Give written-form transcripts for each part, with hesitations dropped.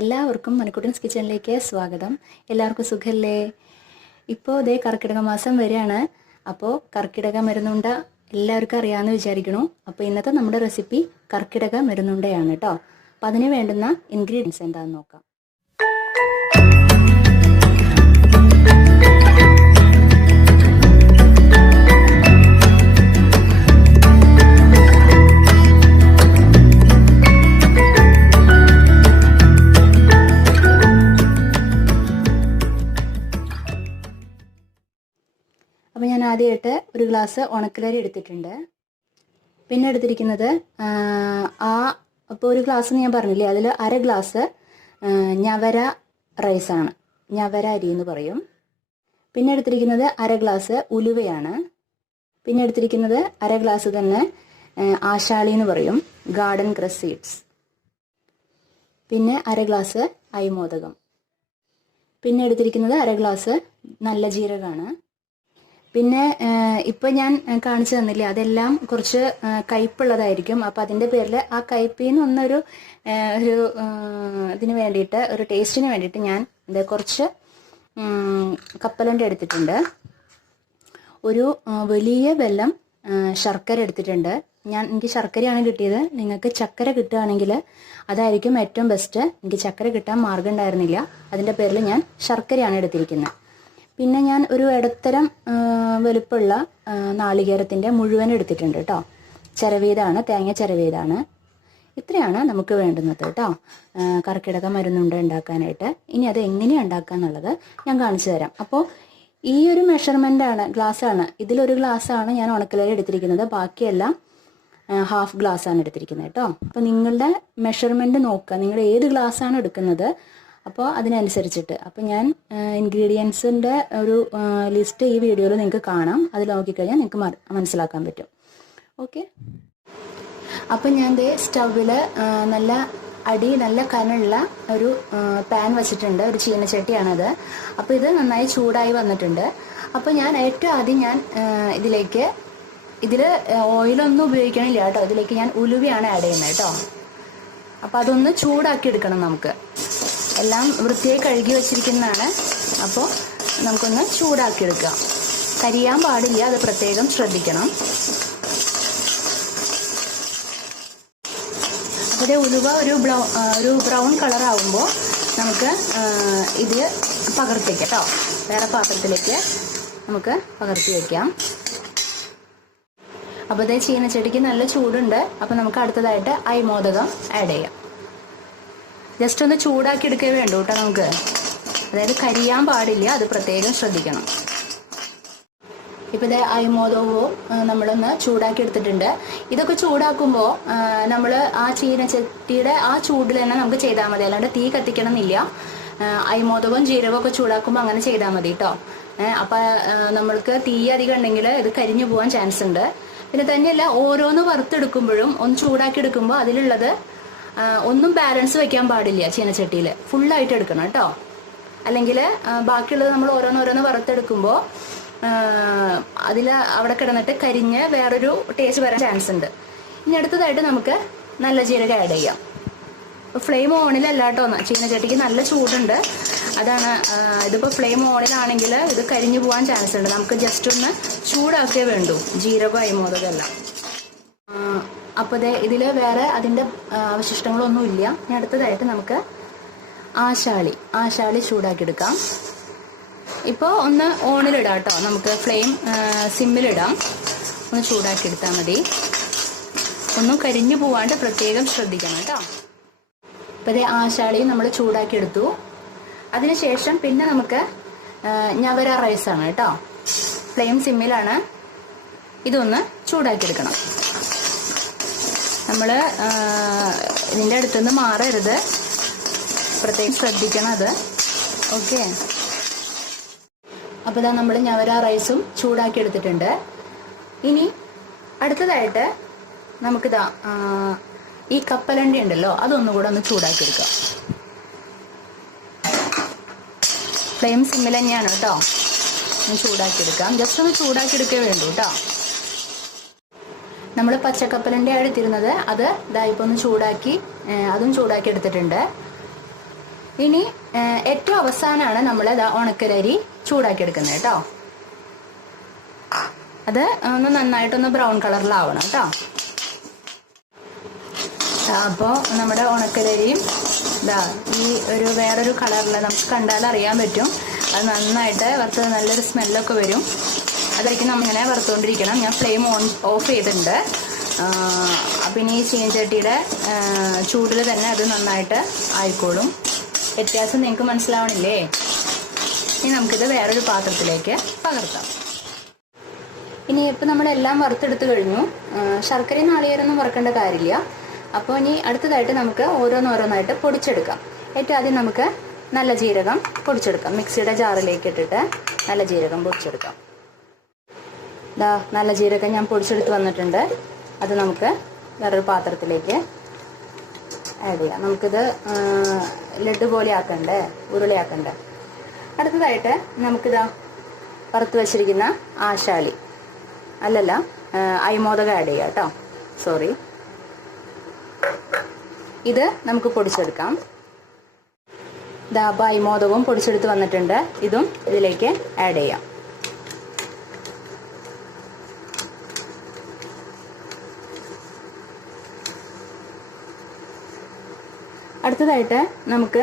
എല്ലാവർക്കും മണിക്കുട്ടൻസ് കിച്ചണിലേക്ക് സ്വാഗതം. എല്ലാവർക്കും സുഖല്ലേ? ഇപ്പോൾ ഇതേ കർക്കിടക മാസം വരെയാണ്. അപ്പോൾ കർക്കിടക മരുന്നുണ്ട എല്ലാവർക്കും അറിയാമെന്ന് വിചാരിക്കണു. അപ്പോൾ ഇന്നത്തെ നമ്മുടെ റെസിപ്പി കർക്കിടക മരുന്നുണ്ടയാണ് കേട്ടോ. അപ്പം അതിന് വേണ്ടുന്ന ഇൻഗ്രീഡിയൻസ് എന്താണെന്ന് നോക്കാം. അപ്പോൾ ഞാൻ ആദ്യമായിട്ട് ഒരു ഗ്ലാസ് ഉണക്കലരി എടുത്തിട്ടുണ്ട്. പിന്നെ എടുത്തിരിക്കുന്നത് അപ്പോൾ ഒരു ഗ്ലാസ് ഞാൻ പറഞ്ഞില്ലേ, അതിൽ അര ഗ്ലാസ് ഞവര റൈസാണ്, ഞവര അരി എന്ന് പറയും. പിന്നെ എടുത്തിരിക്കുന്നത് അര ഗ്ലാസ് ഉലുവയാണ്. പിന്നെ എടുത്തിരിക്കുന്നത് അര ഗ്ലാസ് തന്നെ ആശാളി എന്ന് പറയും, ഗാർഡൻ ക്രസ് സീഡ്സ്. പിന്നെ അര ഗ്ലാസ് അരിമോദകം. പിന്നെ എടുത്തിരിക്കുന്നത് അര ഗ്ലാസ് നല്ല ജീരകമാണ്. പിന്നെ ഇപ്പം ഞാൻ കാണിച്ചു തന്നില്ലേ, അതെല്ലാം കുറച്ച് കയ്പുള്ളതായിരിക്കും. അപ്പോൾ അതിൻ്റെ പേരിൽ ആ കയ്പിൽ നിന്നൊന്നൊരു ഇതിന് വേണ്ടിയിട്ട്, ഒരു ടേസ്റ്റിന് വേണ്ടിയിട്ട് ഞാൻ കുറച്ച് കപ്പലണ്ടി എടുത്തിട്ടുണ്ട്. ഒരു വലിയ വെല്ലം ശർക്കര എടുത്തിട്ടുണ്ട്. എനിക്ക് ശർക്കരയാണ് കിട്ടിയത്. നിങ്ങൾക്ക് ചക്കര കിട്ടുകയാണെങ്കിൽ അതായിരിക്കും ഏറ്റവും ബെസ്റ്റ്. എനിക്ക് ചക്കര കിട്ടാൻ മാർഗം ഉണ്ടായിരുന്നില്ല, അതിൻ്റെ പേരിൽ ഞാൻ ശർക്കരയാണ് എടുത്തിരിക്കുന്നത്. പിന്നെ ഞാൻ ഒരു ഇടത്തരം വലുപ്പമുള്ള നാളികേരത്തിൻ്റെ മുഴുവൻ എടുത്തിട്ടുണ്ട് കേട്ടോ. ചിരവിയതാണ്, തേങ്ങ ചിരവിയതാണ്. ഇത്രയാണ് നമുക്ക് വേണ്ടുന്നത് കേട്ടോ, കർക്കിടക മരുന്നുണ്ട ഉണ്ടാക്കാനായിട്ട്. ഇനി അത് എങ്ങനെയാണ് ഉണ്ടാക്കുക എന്നുള്ളത് ഞാൻ കാണിച്ചു തരാം. അപ്പോൾ ഈ ഒരു മെഷർമെൻ്റാണ്, ഗ്ലാസ്സാണ്. ഇതിലൊരു ഗ്ലാസ്സാണ് ഞാൻ ഉണക്കലരി എടുത്തിരിക്കുന്നത്, ബാക്കിയെല്ലാം ഹാഫ് ഗ്ലാസ്സാണ് എടുത്തിരിക്കുന്നത് കേട്ടോ. അപ്പോൾ നിങ്ങളുടെ മെഷർമെൻറ്റ് നോക്കുക, നിങ്ങൾ ഏത് ഗ്ലാസ്സാണ് എടുക്കുന്നത് അപ്പോൾ അതിനനുസരിച്ചിട്ട്. അപ്പോൾ ഞാൻ ഇൻഗ്രീഡിയൻസിൻ്റെ ഒരു ലിസ്റ്റ് ഈ വീഡിയോയിൽ നിങ്ങൾക്ക് കാണാം. അതിൽ നോക്കിക്കഴിഞ്ഞാൽ നിങ്ങൾക്ക് മനസ്സിലാക്കാൻ പറ്റും. ഓക്കെ, അപ്പോൾ ഞാൻ സ്റ്റൗവിൽ നല്ല കനമുള്ള ഒരു പാൻ വെച്ചിട്ടുണ്ട്. ഒരു ചീനച്ചട്ടിയാണത്. അപ്പോൾ ഇത് നന്നായി ചൂടായി വന്നിട്ടുണ്ട്. അപ്പോൾ ഞാൻ ഏറ്റവും ആദ്യം ഇതിൽ ഓയിലൊന്നും ഉപയോഗിക്കണില്ല കേട്ടോ. ഇതിലേക്ക് ഞാൻ ഉലുവയാണ് ആഡ് ചെയ്യുന്നത് കേട്ടോ. അപ്പോൾ അതൊന്ന് ചൂടാക്കി എടുക്കണം നമുക്ക്. എല്ലാം വൃത്തിയായി കഴുകി വെച്ചിരിക്കുന്നതാണ്. അപ്പോൾ നമുക്കൊന്ന് ചൂടാക്കിയെടുക്കാം. കരിയാൻ പാടില്ല, അത് പ്രത്യേകം ശ്രദ്ധിക്കണം. അപ്പോൾ ഉലുവ ഒരു ബ്രൗൺ കളറാകുമ്പോൾ നമുക്ക് ഇത് പകർത്തി വയ്ക്കാം കേട്ടോ. വേറെ പാത്രത്തിലേക്ക് നമുക്ക് പകർത്തി വയ്ക്കാം. അപ്പോൾ ഇതേ ചീനച്ചട്ടിക്ക് നല്ല ചൂടുണ്ട്. അപ്പോൾ നമുക്ക് അടുത്തതായിട്ട് അരിമോദകം ആഡ് ചെയ്യാം. ജസ്റ്റ് ഒന്ന് ചൂടാക്കി എടുക്കേ വേണ്ടൂ കേട്ടോ നമുക്ക്. അതായത് കരിയാൻ പാടില്ല, അത് പ്രത്യേകം ശ്രദ്ധിക്കണം. ഇപ്പോൾ ഇതേ അരിമോദകവും നമ്മളൊന്ന് ചൂടാക്കി എടുത്തിട്ടുണ്ട്. ഇതൊക്കെ ചൂടാക്കുമ്പോൾ നമ്മൾ ആ ചീനച്ചട്ടിയുടെ ആ ചൂടിൽ തന്നെ നമുക്ക് ചെയ്താൽ മതി, അല്ലാണ്ട് തീ കത്തിക്കണം എന്നില്ല. അരിമോദകവും ജീരകവും ഒക്കെ ചൂടാക്കുമ്പോൾ അങ്ങനെ ചെയ്താൽ മതി കേട്ടോ. അപ്പം നമ്മൾക്ക് തീ അധികം ഉണ്ടെങ്കിൽ ഇത് കരിഞ്ഞു പോകാൻ ചാൻസ് ഉണ്ട്. പിന്നെ തന്നെയല്ല, ഓരോന്ന് വറുത്തെടുക്കുമ്പോഴും ഒന്ന് ചൂടാക്കി എടുക്കുമ്പോൾ അതിലുള്ളത് ഒന്നും ബാലൻസ് വെക്കാൻ പാടില്ല. ചീനച്ചട്ടിയിൽ ഫുള്ളായിട്ട് എടുക്കണം കേട്ടോ. അല്ലെങ്കിൽ ബാക്കിയുള്ളത് നമ്മൾ ഓരോന്നോരോന്ന് വറുത്തെടുക്കുമ്പോൾ അവിടെ കിടന്നിട്ട് കരിഞ്ഞ് വേറൊരു ടേസ്റ്റ് വരാൻ ചാൻസ് ഉണ്ട്. ഇനി അടുത്തതായിട്ട് നമുക്ക് നല്ല ജീരകം ആഡ് ചെയ്യാം. ഫ്ലെയിം ഓണിലല്ല കേട്ടോ, ചീനച്ചട്ടിക്ക് നല്ല ചൂടുണ്ട്. അതാണ്, ഇതിപ്പോൾ ഫ്ലെയിം ഓണിലാണെങ്കിൽ ഇത് കരിഞ്ഞു പോകാൻ ചാൻസ് ഉണ്ട്. നമുക്ക് ജസ്റ്റ് ഒന്ന് ചൂടാക്കേ വേണ്ടൂ ജീരകം അരിമോദകമെല്ലാം. അപ്പോൾ ഇതിൽ വേറെ അതിൻ്റെ അവശിഷ്ടങ്ങളൊന്നും ഇല്ല. ഇനി അടുത്തതായിട്ട് നമുക്ക് ആശാളി ചൂടാക്കിയെടുക്കാം. ഇപ്പോൾ ഒന്ന് ഓണിലിടാം കേട്ടോ. നമുക്ക് ഫ്ലെയിം സിമ്മിലിടാം. ഒന്ന് ചൂടാക്കിയെടുത്താൽ മതി. ഒന്നും കരിഞ്ഞു പോവാണ്ട് പ്രത്യേകം ശ്രദ്ധിക്കണം കേട്ടോ. ഇപ്പോൾ ആശാളിയും നമ്മൾ ചൂടാക്കിയെടുത്തു. അതിനുശേഷം പിന്നെ നമുക്ക് ഞവര റൈസാണ് കേട്ടോ. ഫ്ലെയിം സിമ്മിലാണ്. ഇതൊന്ന് ചൂടാക്കിയെടുക്കണം. നമ്മൾ ഇതിൻ്റെ അടുത്തുനിന്ന് മാറരുത്, പ്രത്യേകം ശ്രദ്ധിക്കണം അത്. ഓക്കെ, അപ്പോൾ ഇതാ നമ്മൾ ഞവര റൈസും ചൂടാക്കി എടുത്തിട്ടുണ്ട്. ഇനി അടുത്തതായിട്ട് നമുക്കിതാ ഈ കപ്പലണ്ടി ഉണ്ടല്ലോ, അതൊന്നുകൂടെ ഒന്ന് ചൂടാക്കിയെടുക്കാം. ഫ്ലെയിം സിമ്മിൽ തന്നെയാണ് കേട്ടോ. ഒന്ന് ചൂടാക്കിയെടുക്കാം. ജസ്റ്റ് ഒന്ന് ചൂടാക്കിയെടുക്കേ വേണ്ടൂ കേട്ടോ. നമ്മൾ പച്ചക്കപ്പലണ്ടി എടുത്തിരുന്നത്, അത് ഇതാ ഇപ്പോൾ ഒന്ന് ചൂടാക്കി, അതും ചൂടാക്കി എടുത്തിട്ടുണ്ട്. ഇനി ഏറ്റവും അവസാനമാണ് നമ്മൾ ഉണക്കലരി ചൂടാക്കി എടുക്കുന്നത് കേട്ടോ. അത് ഒന്ന് നന്നായിട്ടൊന്ന് ബ്രൗൺ കളറിലാവണം കേട്ടോ. അപ്പോൾ നമ്മുടെ ഉണക്കലരിയും ഈ ഒരു വേറൊരു കളറിൽ നമുക്ക് കണ്ടാൽ അറിയാൻ പറ്റും. അത് നന്നായിട്ട് വറുത്ത് നല്ലൊരു സ്മെല്ലൊക്കെ വരും. അതായിരിക്കും നമ്മളിങ്ങനെ വറുത്തുകൊണ്ടിരിക്കണം. ഞാൻ ഫ്ലെയിം ഓഫ് ചെയ്തിട്ടുണ്ട്. പിന്നെ ഈ ചീനച്ചട്ടിയുടെ ചൂടിൽ തന്നെ അത് നന്നായിട്ട് ആയിക്കോളും. വ്യത്യാസം നിങ്ങൾക്ക് മനസ്സിലാവണില്ലേ? ഇനി നമുക്കിത് വേറൊരു പാത്രത്തിലേക്ക് പകർത്താം. ഇനി ഇപ്പം നമ്മളെല്ലാം വറുത്തെടുത്ത് കഴിഞ്ഞു. ശർക്കരയും നാളികേരമൊന്നും വറുക്കേണ്ട കാര്യമില്ല. അപ്പോൾ ഇനി അടുത്തതായിട്ട് നമുക്ക് ഓരോന്നോരോന്നായിട്ട് പൊടിച്ചെടുക്കാം. ഏറ്റവും ആദ്യം നമുക്ക് നല്ല ജീരകം പൊടിച്ചെടുക്കാം. മിക്സിയുടെ ജാറിലേക്ക് ഇട്ടിട്ട് നല്ല ജീരകം പൊടിച്ചെടുക്കാം. നല്ല ജീരകം ഞാൻ പൊടിച്ചെടുത്ത് വന്നിട്ടുണ്ട്. അത് നമുക്ക് വേറൊരു പാത്രത്തിലേക്ക് ആഡ് ചെയ്യാം. നമുക്കിത് ലഡു പോലെ ആക്കണ്ടേ, ഉരുളയാക്കണ്ടേ. അടുത്തതായിട്ട് നമുക്കിതാ വറുത്ത് വെച്ചിരിക്കുന്ന ആശാളി അയമോദകം ആഡ് ചെയ്യാം കേട്ടോ. സോറി, ഇത് നമുക്ക് പൊടിച്ചെടുക്കാം. അയമോദകവും പൊടിച്ചെടുത്ത് വന്നിട്ടുണ്ട്. ഇതും ഇതിലേക്ക് ആഡ് ചെയ്യാം. അടുത്തതായിട്ട് നമുക്ക്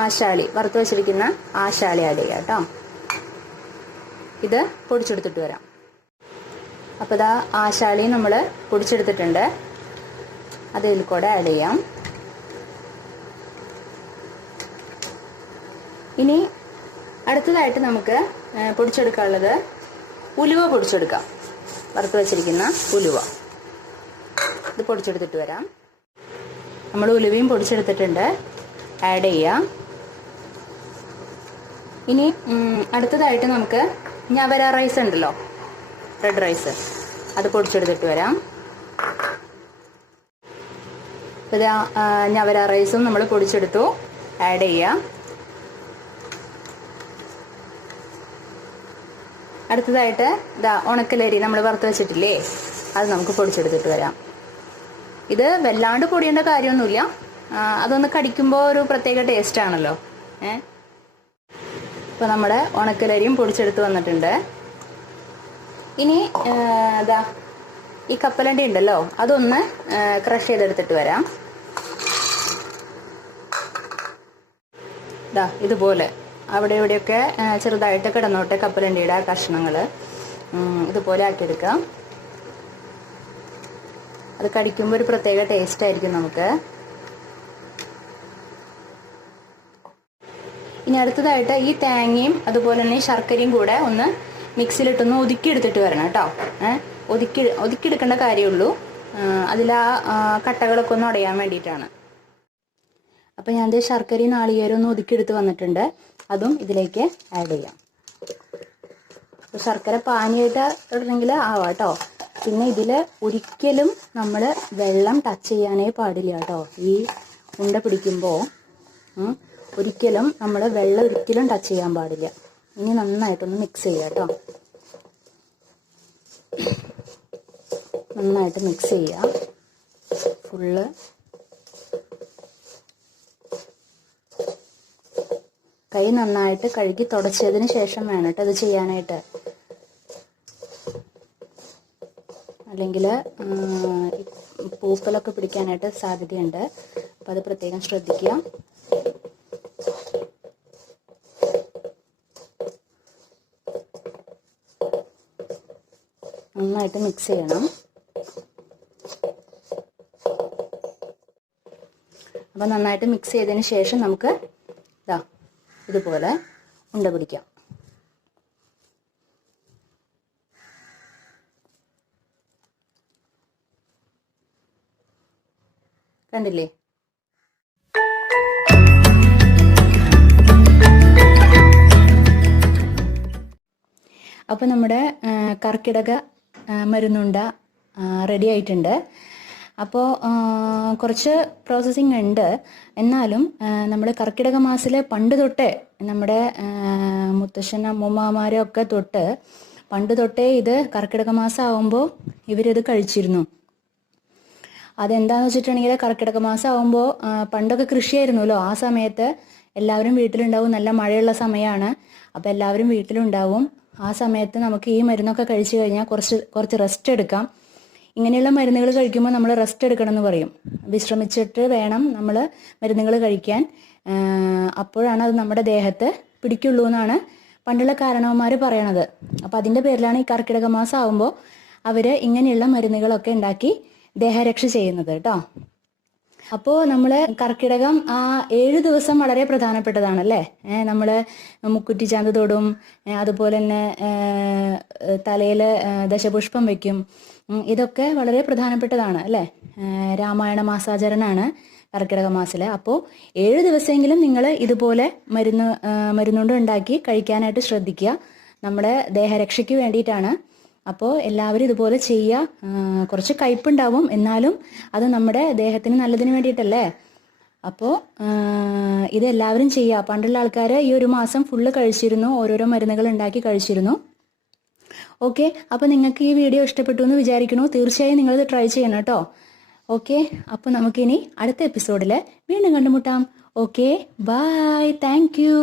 ആശാളി, വറുത്ത് വെച്ചിരിക്കുന്ന ആശാളി ആഡ് ചെയ്യാം കേട്ടോ. ഇത് പൊടിച്ചെടുത്തിട്ട് വരാം. അപ്പോൾ ആശാളി നമ്മൾ പൊടിച്ചെടുത്തിട്ടുണ്ട്. അത് ഇതിൽ കൂടെ ആഡ് ചെയ്യാം. ഇനി അടുത്തതായിട്ട് നമുക്ക് പൊടിച്ചെടുക്കാനുള്ളത് ഉലുവ പൊടിച്ചെടുക്കാം. വറുത്ത് വെച്ചിരിക്കുന്ന ഉലുവ ഇത് പൊടിച്ചെടുത്തിട്ട് വരാം. നമ്മൾ ഉലുവയും പൊടിച്ചെടുത്തിട്ടുണ്ട്, ആഡ് ചെയ്യാം. ഇനി അടുത്തതായിട്ട് നമുക്ക് ഞവര റൈസ് ഉണ്ടല്ലോ, റെഡ് റൈസ്, അത് പൊടിച്ചെടുത്തിട്ട് വരാം. ഇത് ഞവര റൈസും നമ്മൾ പൊടിച്ചെടുത്തു, ആഡ് ചെയ്യാം. അടുത്തതായിട്ട് ഉണക്കലരി നമ്മൾ വറുത്ത് വെച്ചിട്ടില്ലേ, അത് നമുക്ക് പൊടിച്ചെടുത്തിട്ട് വരാം. ഇത് വല്ലാണ്ട് പൊടിയേണ്ട കാര്യമൊന്നുമില്ല. അതൊന്ന് കടിക്കുമ്പോൾ ഒരു പ്രത്യേക ടേസ്റ്റ് ആണല്ലോ. ഇപ്പോൾ നമ്മുടെ ഉണക്കലരിയും പൊടിച്ചെടുത്ത് വന്നിട്ടുണ്ട്. ഇനി ഈ കപ്പലണ്ടി ഉണ്ടല്ലോ, അതൊന്ന് ക്രഷ് ചെയ്തെടുത്തിട്ട് വരാം. ഇതുപോലെ അവിടെ ഇവിടെയൊക്കെ ചെറുതായിട്ട് കിടന്നോട്ടെ കപ്പലണ്ടിയുടെ കഷ്ണങ്ങൾ. ഇതുപോലെ ആക്കിയെടുക്കാം. അത് കടിക്കുമ്പോൾ ഒരു പ്രത്യേക ടേസ്റ്റ് ആയിരിക്കും നമുക്ക്. ഇനി അടുത്തതായിട്ട് ഈ തേങ്ങയും അതുപോലെ തന്നെ ശർക്കരയും കൂടെ ഒന്ന് മിക്സിയിലിട്ടൊന്ന് ഒതുക്കിയെടുത്തിട്ട് വരണം കേട്ടോ. ഒതുക്കിയെടുക്കേണ്ട കാര്യമുള്ളൂ. അതിലാ കട്ടകളൊക്കെ ഒന്ന് ഉടയാൻ വേണ്ടിയിട്ടാണ്. അപ്പം ഞാൻ ശർക്കരയും നാളികേരവും ഒന്ന് ഒതുക്കിയെടുത്ത് വന്നിട്ടുണ്ട്. അതും ഇതിലേക്ക് ആഡ് ചെയ്യാം. ശർക്കര പാനിയായിട്ട് ഇടണമെങ്കിൽ ആവാം കേട്ടോ. പിന്നെ ഇതിൽ ഒരിക്കലും നമ്മൾ വെള്ളം ടച്ച് ചെയ്യാനേ പാടില്ല കേട്ടോ. ഈ ഉണ്ട പിടിക്കുമ്പോൾ ഒരിക്കലും നമ്മൾ വെള്ളം ഒരിക്കലും ടച്ച് ചെയ്യാൻ പാടില്ല. ഇനി നന്നായിട്ടൊന്ന് മിക്സ് ചെയ്യാം കേട്ടോ. നന്നായിട്ട് മിക്സ് ചെയ്യാം ഫുള്ള്. കൈ നന്നായിട്ട് കഴുകി തുടച്ചതിന് ശേഷം വേണം കേട്ടോ ഇത് ചെയ്യാനായിട്ട്. അല്ലെങ്കിൽ പൂപ്പലൊക്കെ പിടിക്കാനായിട്ട് സാധ്യതയുണ്ട്. അപ്പം അത് പ്രത്യേകം ശ്രദ്ധിക്കുക. നന്നായിട്ട് മിക്സ് ചെയ്യണം. അപ്പം നന്നായിട്ട് മിക്സ് ചെയ്തതിന് ശേഷം നമുക്ക് ഇതുപോലെ ഉണ്ട പിടിക്കാം. കണ്ടില്ലേ? അപ്പോൾ നമ്മുടെ കർക്കിടക മരുന്നുണ്ട റെഡി ആയിട്ടുണ്ട്. അപ്പോൾ കുറച്ച് പ്രോസസ്സിങ് ഉണ്ട്. എന്നാലും നമ്മൾ കർക്കിടക മാസത്തിലെ പണ്ട് തൊട്ടേ നമ്മുടെ മുത്തശ്ശൻ അമ്മൂമ്മമാരൊക്കെ തൊട്ട് പണ്ട് തൊട്ടേ ഇത് കർക്കിടക മാസം ആവുമ്പോൾ ഇവരിത് കഴിച്ചിരുന്നു. അതെന്താണെന്ന് വെച്ചിട്ടുണ്ടെങ്കിൽ കർക്കിടക മാസം ആകുമ്പോൾ പണ്ടൊക്കെ കൃഷിയായിരുന്നല്ലോ, ആ സമയത്ത് എല്ലാവരും വീട്ടിലുണ്ടാവും, നല്ല മഴയുള്ള സമയമാണ്, അപ്പോൾ എല്ലാവരും വീട്ടിലുണ്ടാവും. ആ സമയത്ത് നമുക്ക് ഈ മരുന്നൊക്കെ കഴിച്ചു കഴിഞ്ഞാൽ കുറച്ച് റെസ്റ്റ് എടുക്കാം. ഇങ്ങനെയുള്ള മരുന്നുകൾ കഴിക്കുമ്പോൾ നമ്മൾ റെസ്റ്റ് എടുക്കണം എന്ന് പറയും. വിശ്രമിച്ചിട്ട് വേണം നമ്മൾ മരുന്നുകൾ കഴിക്കാൻ. അപ്പോഴാണ് അത് നമ്മുടെ ദേഹത്ത് പിടിക്കുള്ളൂ എന്നാണ് പണ്ടുള്ള കാരണവന്മാർ പറയണത്. അപ്പോൾ അതിൻ്റെ പേരിലാണ് ഈ കർക്കിടക മാസം ആകുമ്പോൾ അവർ ഇങ്ങനെയുള്ള മരുന്നുകളൊക്കെ ഉണ്ടാക്കി ദേഹരക്ഷ ചെയ്യുന്നത് കേട്ടോ. അപ്പോൾ നമ്മൾ കർക്കിടകം 7 ദിവസം വളരെ പ്രധാനപ്പെട്ടതാണ് അല്ലേ. നമ്മൾ മുക്കുറ്റി ചാന്ത് തൊടും, അതുപോലെ തന്നെ തലയിൽ ദശപുഷ്പം വയ്ക്കും. ഇതൊക്കെ വളരെ പ്രധാനപ്പെട്ടതാണ് അല്ലേ. രാമായണ മാസാചരണമാണ് കർക്കിടക മാസത്തിലെ. അപ്പോൾ 7 ദിവസമെങ്കിലും നിങ്ങൾ ഇതുപോലെ മരുന്നുകൊണ്ട് ഉണ്ടാക്കി കഴിക്കാനായിട്ട് ശ്രദ്ധിക്കുക. നമ്മുടെ ദേഹരക്ഷയ്ക്ക് വേണ്ടിയിട്ടാണ്. അപ്പോൾ എല്ലാവരും ഇതുപോലെ ചെയ്യുക. കുറച്ച് കയ്പുണ്ടാവും, എന്നാലും അത് നമ്മുടെ ദേഹത്തിന് നല്ലതിന് വേണ്ടിയിട്ടല്ലേ. അപ്പോൾ ഇതെല്ലാവരും ചെയ്യുക. പണ്ടുള്ള ആൾക്കാർ ഈ ഒരു മാസം ഫുള്ള് കഴിച്ചിരുന്നു, ഓരോരോ മരുന്നുകൾ ഉണ്ടാക്കി കഴിച്ചിരുന്നു. ഓക്കെ, അപ്പോൾ നിങ്ങൾക്ക് ഈ വീഡിയോ ഇഷ്ടപ്പെട്ടു എന്ന് വിചാരിക്കുന്നു. തീർച്ചയായും നിങ്ങളിത് ട്രൈ ചെയ്യണം കേട്ടോ. ഓക്കെ, അപ്പോൾ നമുക്കിനി അടുത്ത എപ്പിസോഡിൽ വീണ്ടും കണ്ടുമുട്ടാം. Okay, bye, thank U.